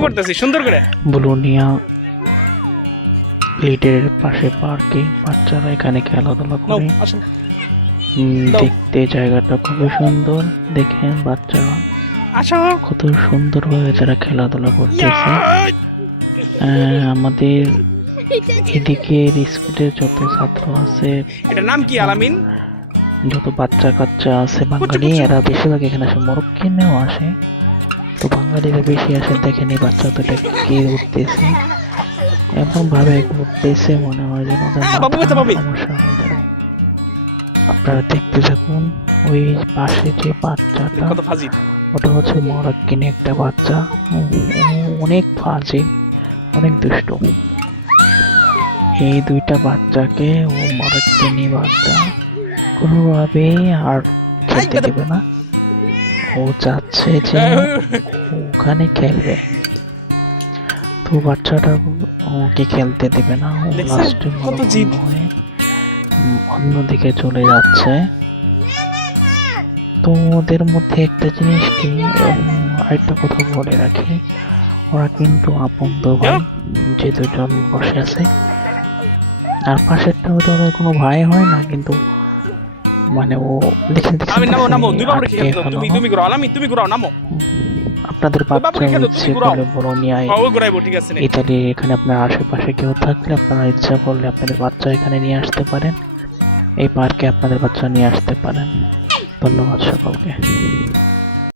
করতেছি সুন্দর করে। বুলোনিয়া লিডের পাশে পার্কে বাচ্চারা এখানে খেলাধুলা করে। দেখতে জায়গাটা খুবই সুন্দর। দেখেন বাচ্চারা কত সুন্দর ভাবে যারা খেলাধুলা করতেছে। আমাদের এদিকে স্কুলের যত ছাত্র আছে, এটার নাম কি আলামিন? যত বাচ্চা কাচ্চা আছে বাঙালি, এরা বেশিরভাগ এখানে আসে, মরক্কিনেও আসে, তো বাঙালিরা বেশি আসে। দেখেন এই বাচ্চা দুটা কি উঠতেছে, এমন ভাবে উঠতেছে মনে হয় যেন ওদের সমস্যা হয়ে যাবে। আপনারা দেখতে থাকুন। ওই পাশে যে বাচ্চাটা, ওটা হচ্ছে মরক্কিনে একটা বাচ্চা। অনেক ফাজে, অনেক দুষ্ট। এই দুইটা বাচ্চাকে ও মরক্কিনি বাচ্চা কোনোভাবে আর খেলতে দেবে না। ও চাচ্ছে যে ওখানে খেলবে, তো বাচ্চাটা ওকে খেলতে দেবে না। ও লাস্টে মরক্কিন হয়ে অন্যদিকে চলে যাচ্ছে। তো ওদের মধ্যে একটা জিনিস কি, আরেকটা কথা বলে রাখি, ওরা কিন্তু আপন ভাই, যে দুজন বসে আছে। আর পাশেরটা হয়তো ওদের কোনো ভাই হয় না, কিন্তু মানে ও দেখেন আপনাদের বাচ্চা ইচ্ছে করলে বোলোনিয়ায় ইতালি, এখানে আপনার আশেপাশে কেউ থাকলে আপনারা ইচ্ছা করলে আপনাদের বাচ্চা এখানে নিয়ে আসতে পারেন। এই পার্কে আপনাদের বাচ্চা নিয়ে আসতে পারেন। ধন্যবাদ সকলকে।